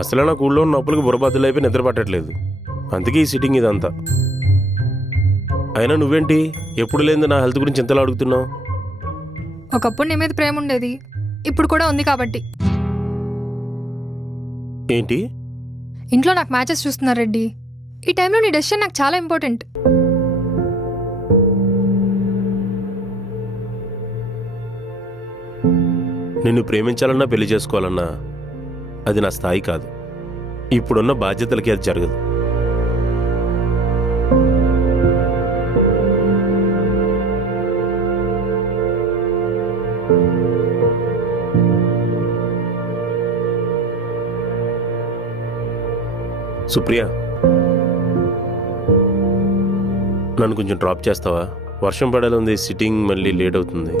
అసలే నాకు ఊళ్ళో ఉన్న నొప్పులకి బుర్రబద్దలు అయిపోయి నిద్ర పట్టట్లేదు. అందుకే ఈ సిట్టింగ్ ఇదంతా. అయినా నువ్వేంటి ఎప్పుడు లేని నా హెల్త్ గురించి ఎంతలా అడుగుతున్నావు? ఒకప్పుడు నీ మీద ప్రేమ ఉండేది, ఇప్పుడు కూడా ఉంది కాబట్టి. ఏంటి? ఇంట్లో నాకు మ్యాచెస్ చూస్తున్నారు రెడ్డి. ఈ టైంలో నీ డెసిషన్ నాకు చాలా ఇంపార్టెంట్. నిన్ను ప్రేమించాలన్నా పెళ్లి చేసుకోవాలన్నా అది నా స్థాయి కాదు. ఇప్పుడున్న బాధ్యతలకి అది జరగదు. సుప్రియ, నన్ను కొంచెం డ్రాప్ చేస్తావా? వర్షం పడేలా ఉంది, సిట్టింగ్ మళ్ళీ లేట్ అవుతుంది.